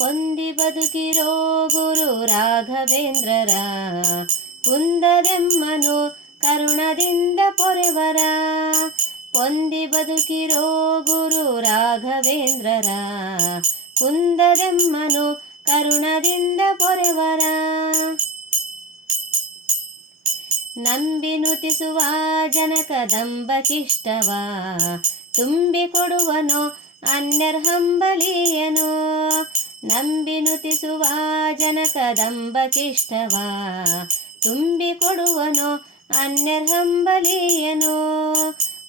ಹೊಂದಿ ಬದುಕಿರೋ ಗುರು ರಾಘವೇಂದ್ರರ. ಕುಂದದೆಮ್ಮನು ಕರುಣದಿಂದ ಪೊರೆವರ. ಹೊಂದಿ ಬದುಕಿರೋ ಗುರು ರಾಘವೇಂದ್ರರ. ಕುಂದದೆಮ್ಮನು ಕರುಣದಿಂದ ಪೊರೆವರ. ನಂಬಿ ನುತಿಸುವ ಜನಕದಂಬಕಿಷ್ಟವ ತುಂಬಿಕೊಡುವನು ಅನ್ಯರ್ಹಂಬಲಿಯನೋ ನಂಬಿ ನುತಿಸುವ ಜನಕದಂಬಕಿಷ್ಟವ ತುಂಬಿಕೊಡುವನೋ ಅನ್ಯರ್ಹಂಬಲಿಯನೋ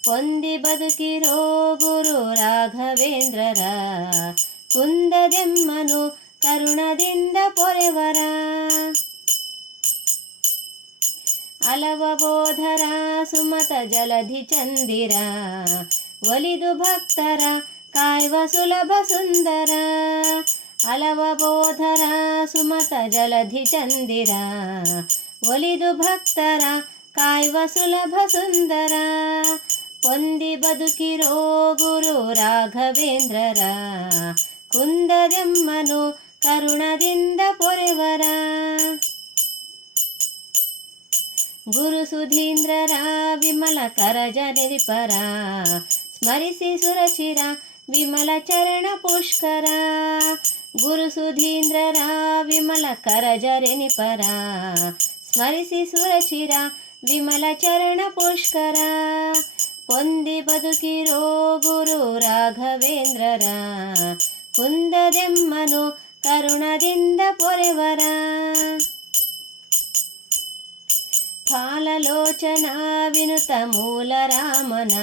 ಹೊಂದಿ ಬದುಕಿರೋ ಗುರು ರಾಘವೇಂದ್ರರ, ಕುಂದದೆಮ್ಮನು ಕರುಣದಿಂದ ಪೊರೆವರ. ಅಲವಬೋಧರ ಸುಮತ ಜಲಧಿ ಚಂದಿರ, ಒಲಿದು ಭಕ್ತರ ಕಾಯ್ವ ಸುಲಭ ಸುಂದರ. ಅಲವ ಬೋಧರ ಸುಮತ ಜಲಧಿ ಚಂದಿರ, ಒಲಿದು ಭಕ್ತರ ಕಾಯ್ವ ಸುಲಭ ಸುಂದರ ಹೊಂದಿ ಬದುಕಿರೋ ಗುರು ರಾಘವೇಂದ್ರರ ಕುಂದದೆಮ್ಮನು ಕರುಣದಿಂದ ಪೊರೆವರ. ಗುರು ಸುಧೀಂದ್ರರ ವಿಮಲ ಕರಜ ನಿರಿಪರ, ಸ್ಮರಿಸಿ ಸುರಚಿರ ವಿಮಲ ಚರಣ ಪುಷ್ಕರ. ಗುರು ಸುಧೀಂದ್ರರ ವಿಮಲ ಕರಜ ರೆನಿಪರ ಸ್ಮರಿಸಿ ಸುರಚಿರ ವಿಮಲ ಚರಣ ಪುಷ್ಕರ ಹೊಂದಿ ಬದುಕಿರೋ ಗುರು ರಾಘವೇಂದ್ರರ ಕುಂದದೆಮ್ಮನು ಕರುಣದಿಂದ ಪೊರೆವರ ಫಾಲಲೋಚನ ವಿನುತ ಮೂಲ ರಾಮನ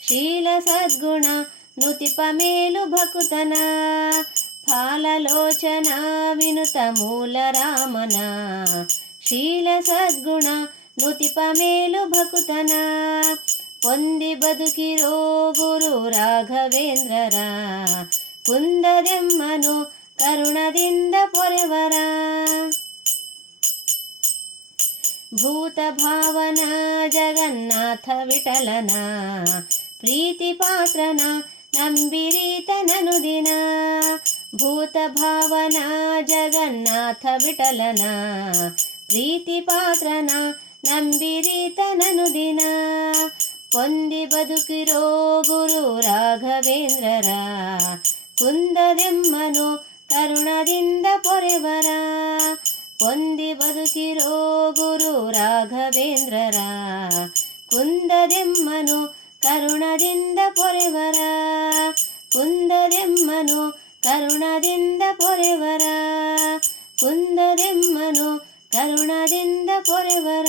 ಶೀಲ ಸದ್ಗುಣ ನುತಿಪ ಮೇಲು ಭಕುತನ ಫಾಲಲೋಚನ ವಿನುತ ಮೂಲ ರಾಮನ ಶೀಲ ಸದ್ಗುಣ ನುತಿಪ ಮೇಲು ಭಕುತನ ಹೊಂದಿ ಬದುಕಿರೋ ಗುರು ರಾಘವೇಂದ್ರರ ಕುಂದದೆಮ್ಮನು ಕರುಣದಿಂದ ಪೊರೆವರ ಭೂತ ಭಾವನ ಜಗನ್ನಾಥ ವಿಠಲನ ಪ್ರೀತಿ ಪಾತ್ರನ ನಂಬಿರೀತನನು ದಿನ ಭೂತ ಭಾವನ ಜಗನ್ನಾಥ ವಿಠಲನ ಪ್ರೀತಿ ಪಾತ್ರನ ನಂಬಿರೀತನನು ದಿನ ಹೊಂದಿ ಬದುಕಿರೋ ಗುರು ರಾಘವೇಂದ್ರರ ಕುಂದದೆಮ್ಮನು ಕರುಣದಿಂದ ಪೊರೆವರ ಹೊಂದಿ ಬದುಕಿರೋ ಗುರು ರಾಘವೇಂದ್ರರ ಕುಂದದೆಮ್ಮನು ಕರುಣದಿಂದ ಪೊರೆವರ ಕುಂದದೆಮ್ಮನು ಕರುಣದಿಂದ ಪೊರೆವರ ಕುಂದದೆಮ್ಮನು ಕರುಣದಿಂದ ಪೊರೆವರ.